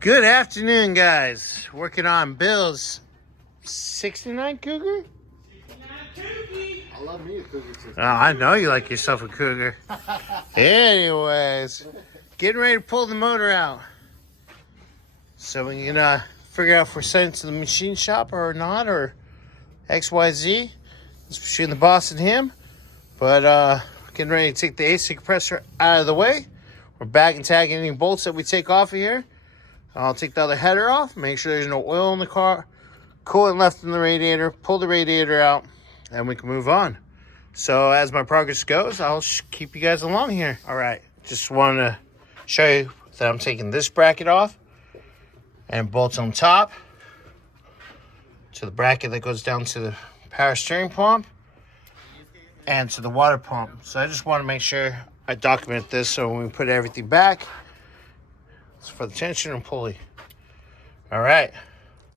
Good afternoon, guys. Working on Bill's 69 Cougar? 69 Cougar. I love me a Cougar 69. Oh, I know you like yourself a Cougar. Anyways, getting ready to pull the motor out. So we can figure out if we're sending it to the machine shop or not, or XYZ. It's between the boss and him. But getting ready to take the AC compressor out of the way. We're back and tagging any bolts that we take off of here. I'll take the other header off, make sure there's no oil in the car, coolant left in the radiator, pull the radiator out, and we can move on. So as my progress goes, I'll keep you guys along here. All right, just want to show you that I'm taking this bracket off and bolts on top to the bracket that goes down to the power steering pump and to the water pump. So I just want to make sure I document this so when we put everything back, it's for the tension and pulley. All right.